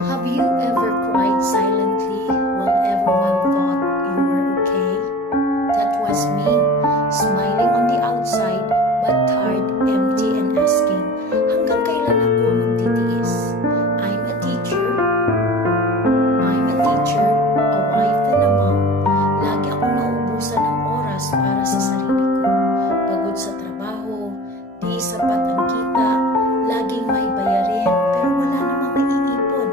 Have you ever cried silently while everyone thought you were okay? That was me, smiling on the outside but tired, empty and asking, hanggang kailan ako magtitiis? I'm a teacher, a wife and a mom. Lagi akong nauubusan ng oras para sa sarili ko. Pagod sa trabaho, di sapat ang kita, laging may bayarin pero wala namang naiipon.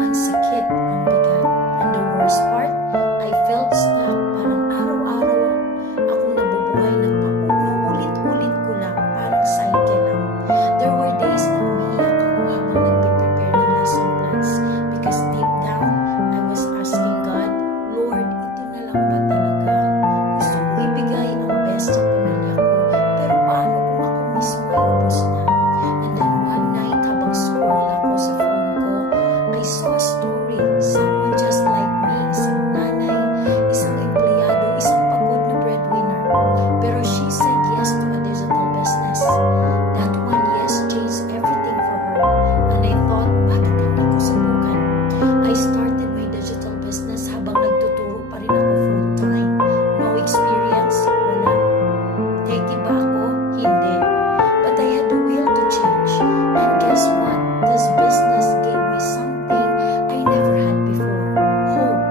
Ang sakit, ang bigat. And the worst part, I felt stuck. Parang araw-araw akong nabubuhay ng paulit-ulit ko lang, parang cycle lang. There were days na umiiyak ako habang nagpe-prepare ng lesson plans because deep down, I was asking God, Lord, ito na lang ba talaga? Gusto ko ibigay ang best sa pamilya ko, pero paano kung ako mismo ay ubos na? And then one night, habang scroll ako sa phone ko, I saw a story, someone just like me, isang nanay, isang empleyado, isang pagod na breadwinner. Pero she said yes to a digital business. That one yes changed everything for her. And I thought, bakit hindi ko subukan? I started my digital business habang nagtuturo pa rin ako full-time. No experience, wala. Techie ba ako? Hindi. But I had the will to change. And guess what? This business gave me something I never had before. Hope.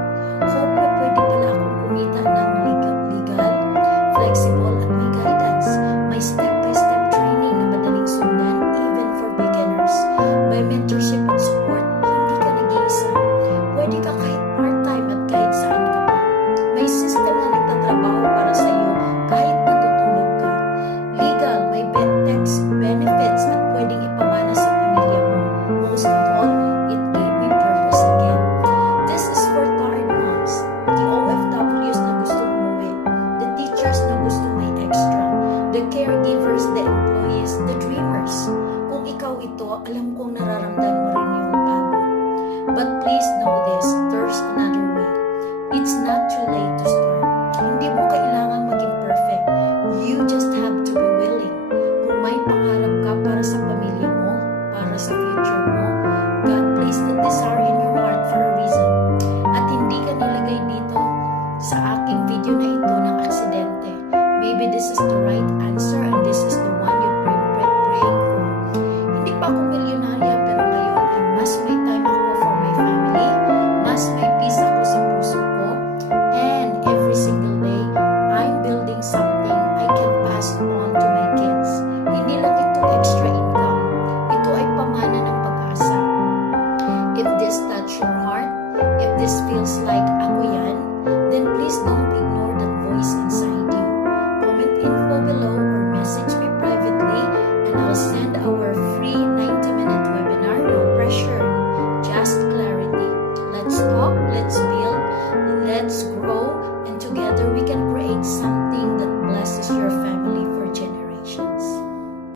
Hope na pwede pala akong kumita ng legal, flexible at may guidance. May step-by-step training na madaling sundan even for beginners. May mentorship at support. Hindi ka nag-iisa. Pwede ka kahit part-time at kahit saan ka pa. May system na nagtatrabaho para sa iyo kahit natutulog ka. Legal, may tax benefits at pwedeng ipamana sa pamilya mo. Most of all, it gave me purpose again. This is for tired moms, the OFWs na gustong umuwi, the teachers na gustong may extra, the caregivers, the employees, the dreamers. Kung ikaw ito, alam kong nararamdaman mo rin yung pagod. But please know this, there's another way. It's not too late to start. Hindi mo kailangan maging perfect. You just have to be willing. Kung may pangarap ka para sa pamilya mo, para sa future mo, God placed the desire in your heart for a reason. At hindi ka nilagay dito sa aking video na ito ng aksidente. Maybe this is the right answer and this is the one you've been praying for. Hindi pa ako milyonarya pero ngayon ay mas may time ako for my family, mas may peace ako sa puso ko, and every single day, I'm building something I can pass on to my kids. Hindi lang ito extra income. Ito ay pamana ng pag-asa. If this touch your heart, if this feels like ako yan, then please don't